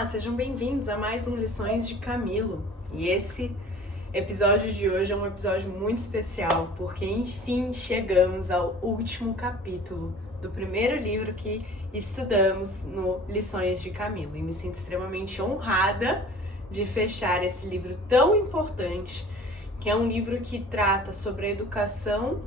Olá, sejam bem-vindos a mais um Lições de Camilo. E esse episódio de hoje é um episódio muito especial, porque enfim chegamos ao último capítulo do primeiro livro que estudamos no Lições de Camilo. E me sinto extremamente honrada de fechar esse livro tão importante, que é um livro que trata sobre a educação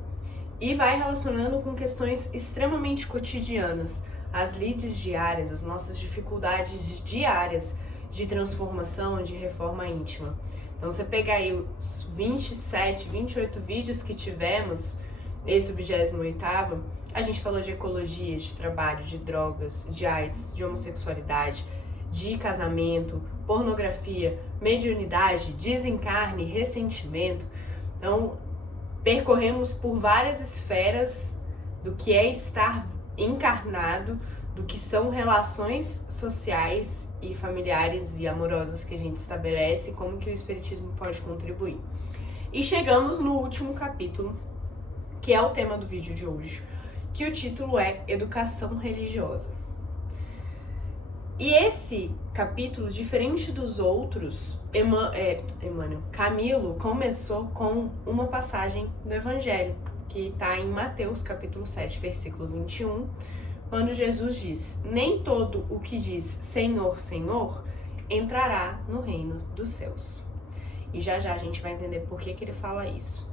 e vai relacionando com questões extremamente cotidianas, as lides diárias, as nossas dificuldades diárias de transformação, de reforma íntima. Então você pegar aí os 27, 28 vídeos que tivemos, esse o 28º, a gente falou de ecologia, de trabalho, de drogas, de AIDS, de homossexualidade, de casamento, pornografia, mediunidade, desencarne, ressentimento. Então percorremos por várias esferas do que é estar encarnado, do que são relações sociais e familiares e amorosas que a gente estabelece e como que o Espiritismo pode contribuir. E chegamos no último capítulo, que é o tema do vídeo de hoje, que o título é Educação Religiosa. E esse capítulo, diferente dos outros, Camilo começou com uma passagem do Evangelho, que está em Mateus capítulo 7, versículo 21, quando Jesus diz: nem todo o que diz Senhor, Senhor, entrará no reino dos céus. E já a gente vai entender por que ele fala isso.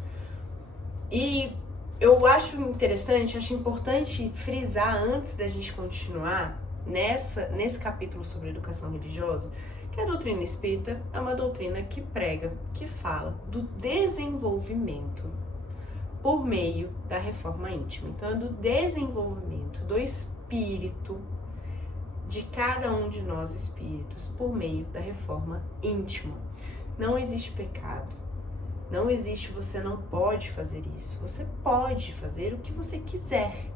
E eu acho interessante, acho importante frisar antes da gente continuar nesse capítulo sobre educação religiosa, que a doutrina espírita é uma doutrina que prega, que fala do desenvolvimento por meio da reforma íntima. Então, é do desenvolvimento do espírito de cada um de nós espíritos por meio da reforma íntima. Não existe pecado. Não existe você não pode fazer isso. Você pode fazer o que você quiser.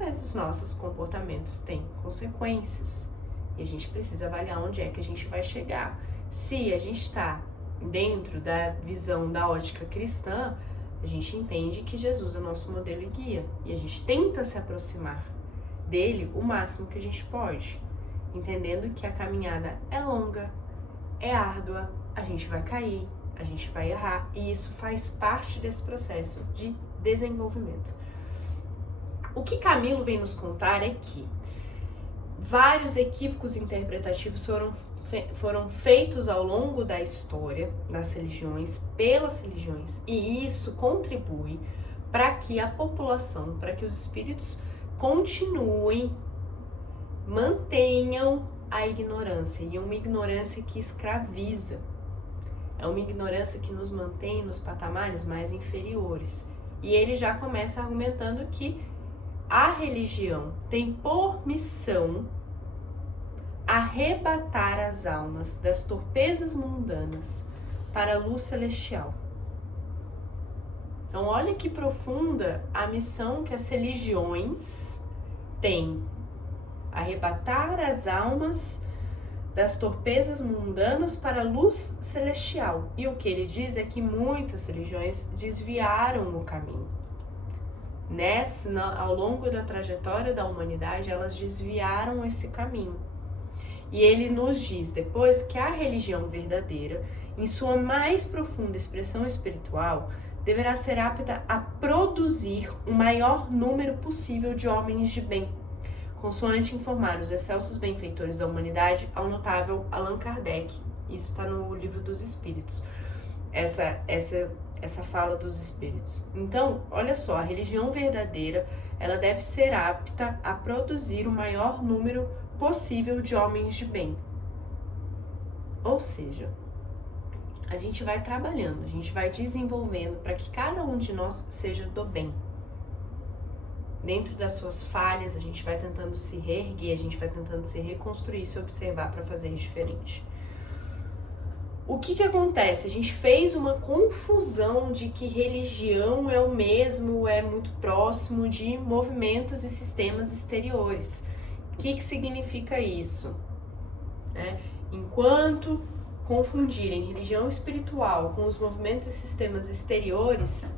Mas os nossos comportamentos têm consequências. E a gente precisa avaliar onde é que a gente vai chegar. Se a gente está dentro da visão da ótica cristã, a gente entende que Jesus é o nosso modelo e guia. E a gente tenta se aproximar dele o máximo que a gente pode. Entendendo que a caminhada é longa, é árdua, a gente vai cair, a gente vai errar. E isso faz parte desse processo de desenvolvimento. O que Camilo vem nos contar é que vários equívocos interpretativos foram feitos ao longo da história das religiões, pelas religiões, e isso contribui para que a população, para que os espíritos continuem, mantenham a ignorância, e é uma ignorância que escraviza, é uma ignorância que nos mantém nos patamares mais inferiores. E ele já começa argumentando que a religião tem por missão arrebatar as almas das torpezas mundanas para a luz celestial. Então, olha que profunda a missão que as religiões têm: arrebatar as almas das torpezas mundanas para a luz celestial. E o que ele diz é que muitas religiões desviaram o caminho. Ao longo da trajetória da humanidade, elas desviaram esse caminho. E ele nos diz depois que a religião verdadeira, em sua mais profunda expressão espiritual, deverá ser apta a produzir o maior número possível de homens de bem, consoante informar os excelsos benfeitores da humanidade ao notável Allan Kardec. Isso está no Livro dos Espíritos, essa fala dos espíritos. Então, olha só, a religião verdadeira, ela deve ser apta a produzir o maior número possível de homens de bem. Ou seja, a gente vai trabalhando, a gente vai desenvolvendo para que cada um de nós seja do bem. Dentro das suas falhas, a gente vai tentando se reerguer, a gente vai tentando se reconstruir, se observar para fazer diferente. O que acontece? A gente fez uma confusão de que religião é o mesmo, é muito próximo de movimentos e sistemas exteriores. O que significa isso? Enquanto confundirem religião espiritual com os movimentos e sistemas exteriores,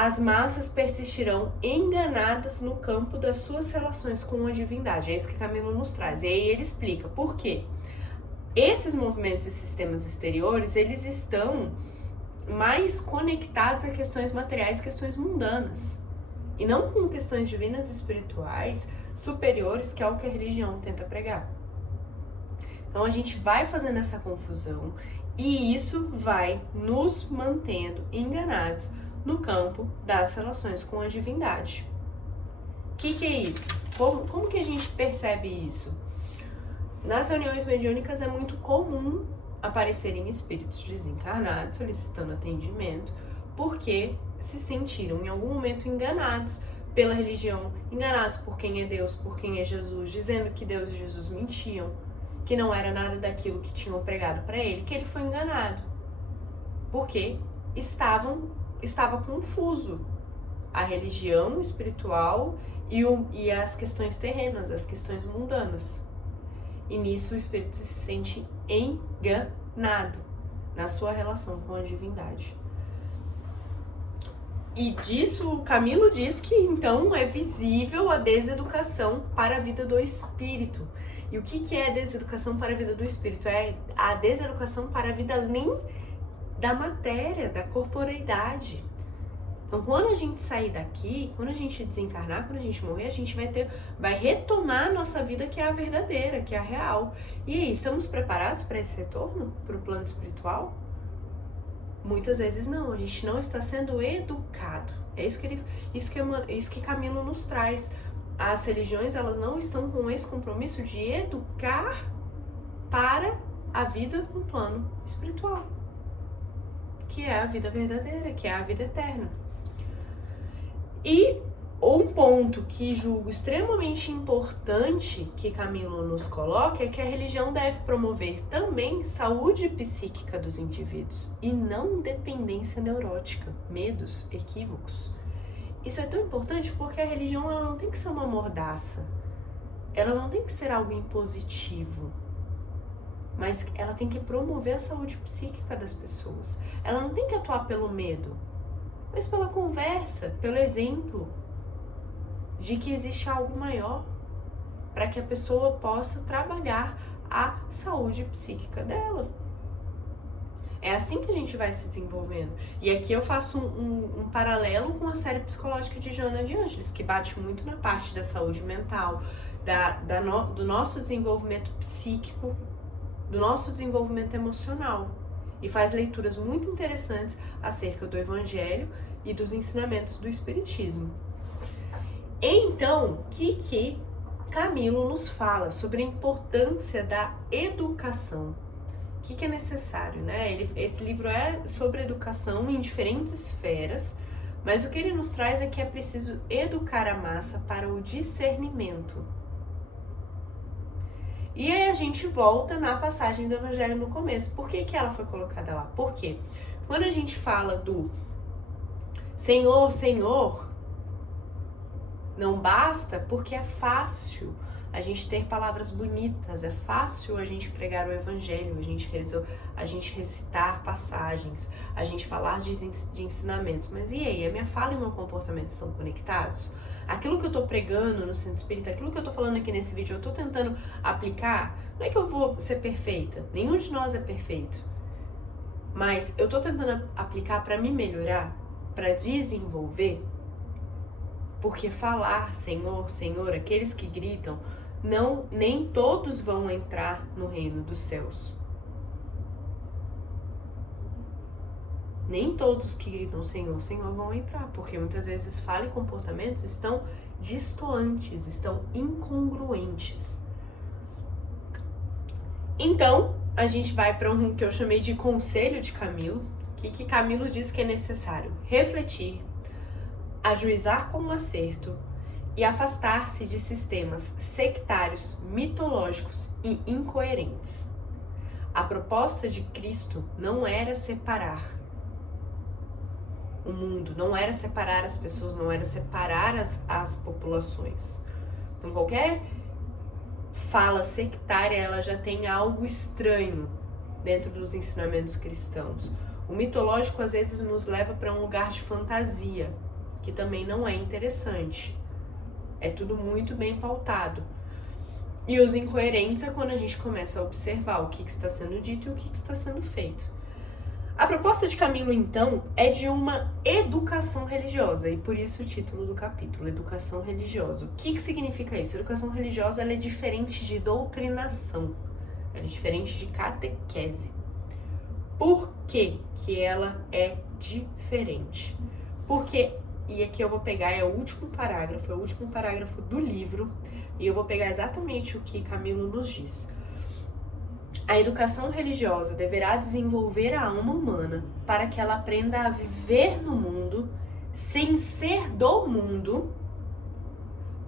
as massas persistirão enganadas no campo das suas relações com a divindade. É isso que Camilo nos traz. E aí ele explica por quê. Esses movimentos e sistemas exteriores, eles estão mais conectados a questões materiais, questões mundanas, e não com questões divinas e espirituais superiores, que é o que a religião tenta pregar. Então a gente vai fazendo essa confusão e isso vai nos mantendo enganados no campo das relações com a divindade. O que é isso? Como que a gente percebe isso? Nas reuniões mediúnicas é muito comum aparecerem espíritos desencarnados solicitando atendimento porque se sentiram em algum momento enganados pela religião, enganados por quem é Deus, por quem é Jesus, dizendo que Deus e Jesus mentiam, que não era nada daquilo que tinham pregado para ele, que ele foi enganado, porque estava confuso a religião espiritual e as questões terrenas, as questões mundanas. E nisso o espírito se sente enganado na sua relação com a divindade. E disso o Camilo diz que então é visível a deseducação para a vida do espírito. E o que é a deseducação para a vida do espírito? É a deseducação para a vida além da matéria, da corporeidade. Então, quando a gente sair daqui, quando a gente desencarnar, quando a gente morrer, a gente vai retomar a nossa vida, que é a verdadeira, que é a real. E aí, estamos preparados para esse retorno, para o plano espiritual? Muitas vezes não, a gente não está sendo educado. É isso que Camilo nos traz. As religiões, elas não estão com esse compromisso de educar para a vida no plano espiritual, que é a vida verdadeira, que é a vida eterna. E um ponto que julgo extremamente importante que Camilo nos coloca é que a religião deve promover também saúde psíquica dos indivíduos e não dependência neurótica, medos, equívocos. Isso é tão importante porque a religião ela não tem que ser uma mordaça, ela não tem que ser algo impositivo, mas ela tem que promover a saúde psíquica das pessoas. Ela não tem que atuar pelo medo, mas pela conversa, pelo exemplo de que existe algo maior para que a pessoa possa trabalhar a saúde psíquica dela. É assim que a gente vai se desenvolvendo. E aqui eu faço um paralelo com a série psicológica de Joana de Ângeles, que bate muito na parte da saúde mental, do nosso desenvolvimento psíquico, do nosso desenvolvimento emocional. E faz leituras muito interessantes acerca do Evangelho e dos ensinamentos do Espiritismo. Então, o que Camilo nos fala sobre a importância da educação? O que é necessário, né? Esse livro é sobre educação em diferentes esferas, mas o que ele nos traz é que é preciso educar a massa para o discernimento. E aí a gente volta na passagem do Evangelho no começo. Por que ela foi colocada lá? Por quê? Quando a gente fala do Senhor, Senhor, não basta porque é fácil a gente ter palavras bonitas, é fácil a gente pregar o Evangelho, a gente recitar passagens, a gente falar de ensinamentos. Mas e aí, a minha fala e o meu comportamento estão conectados? Aquilo que eu tô pregando no Centro Espírita, aquilo que eu tô falando aqui nesse vídeo, eu tô tentando aplicar, não é que eu vou ser perfeita, nenhum de nós é perfeito, mas eu tô tentando aplicar para me melhorar, para desenvolver, porque falar Senhor, Senhor, aqueles que gritam, nem todos vão entrar no reino dos céus. Nem todos que gritam Senhor, Senhor vão entrar, porque muitas vezes fala e comportamentos estão distoantes, estão incongruentes. Então, a gente vai para um que eu chamei de conselho de Camilo. O que Camilo diz que é necessário? Refletir, ajuizar com acerto e afastar-se de sistemas sectários, mitológicos e incoerentes. A proposta de Cristo não era separar o mundo, não era separar as pessoas, não era separar as populações. Então qualquer fala sectária, ela já tem algo estranho dentro dos ensinamentos cristãos. O mitológico às vezes nos leva para um lugar de fantasia, que também não é interessante. É tudo muito bem pautado. E os incoerentes é quando a gente começa a observar o que está sendo dito e o que está sendo feito. A proposta de Camilo, então, é de uma educação religiosa, e por isso o título do capítulo, Educação Religiosa. O que significa isso? Educação religiosa ela é diferente de doutrinação, ela é diferente de catequese. Por que que ela é diferente? Porque, e aqui eu vou pegar, é o último parágrafo do livro, e eu vou pegar exatamente o que Camilo nos diz. A educação religiosa deverá desenvolver a alma humana para que ela aprenda a viver no mundo sem ser do mundo,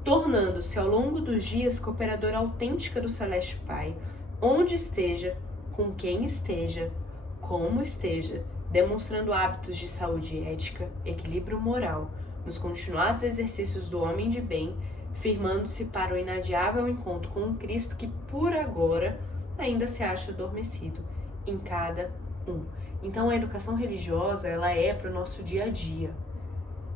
tornando-se ao longo dos dias cooperadora autêntica do Celeste Pai, onde esteja, com quem esteja, como esteja, demonstrando hábitos de saúde ética, equilíbrio moral, nos continuados exercícios do homem de bem, firmando-se para o inadiável encontro com um Cristo que, por agora, ainda se acha adormecido em cada um. Então a educação religiosa, ela é para o nosso dia a dia,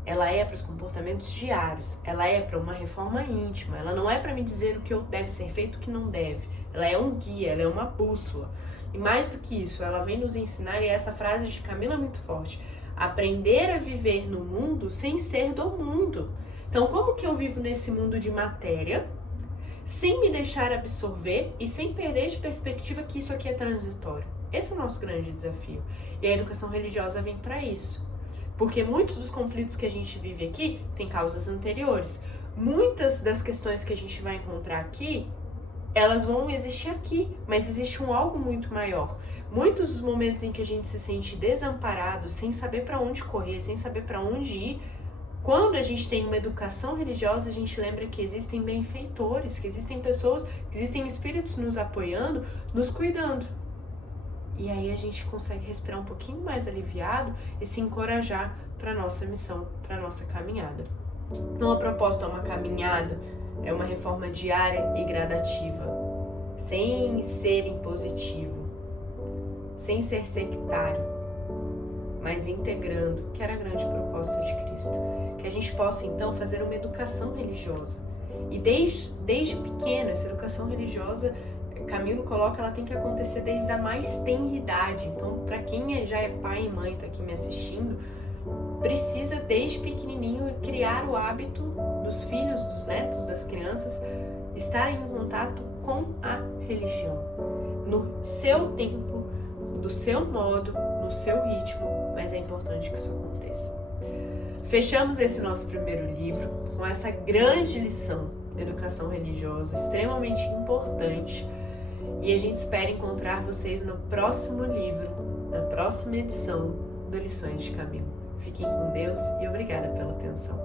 ela é para os comportamentos diários, ela é para uma reforma íntima, ela não é para me dizer o que deve ser feito e o que não deve, ela é um guia, ela é uma bússola. E mais do que isso, ela vem nos ensinar, e essa frase de Camilo é muito forte, aprender a viver no mundo sem ser do mundo. Então como que eu vivo nesse mundo de matéria, sem me deixar absorver e sem perder de perspectiva que isso aqui é transitório? Esse é o nosso grande desafio. E a educação religiosa vem para isso. Porque muitos dos conflitos que a gente vive aqui têm causas anteriores. Muitas das questões que a gente vai encontrar aqui, elas vão existir aqui, mas existe um algo muito maior. Muitos dos momentos em que a gente se sente desamparado, sem saber para onde correr, sem saber para onde ir, quando a gente tem uma educação religiosa, a gente lembra que existem benfeitores, que existem pessoas, que existem espíritos nos apoiando, nos cuidando. E aí a gente consegue respirar um pouquinho mais aliviado e se encorajar para a nossa missão, para a nossa caminhada. Então a proposta é uma caminhada, é uma reforma diária e gradativa, sem ser impositivo, sem ser sectário, mas integrando, que era a grande proposta de Cristo. Que a gente possa, então, fazer uma educação religiosa. E desde pequeno, essa educação religiosa, Camilo coloca, ela tem que acontecer desde a mais tenra idade. Então, para quem já é pai e mãe, tá aqui me assistindo, precisa, desde pequenininho, criar o hábito dos filhos, dos netos, das crianças, estarem em contato com a religião. No seu tempo, do seu modo, no seu ritmo, mas é importante que isso aconteça. Fechamos esse nosso primeiro livro com essa grande lição de educação religiosa, extremamente importante, e a gente espera encontrar vocês no próximo livro, na próxima edição do Lições de Camilo. Fiquem com Deus e obrigada pela atenção.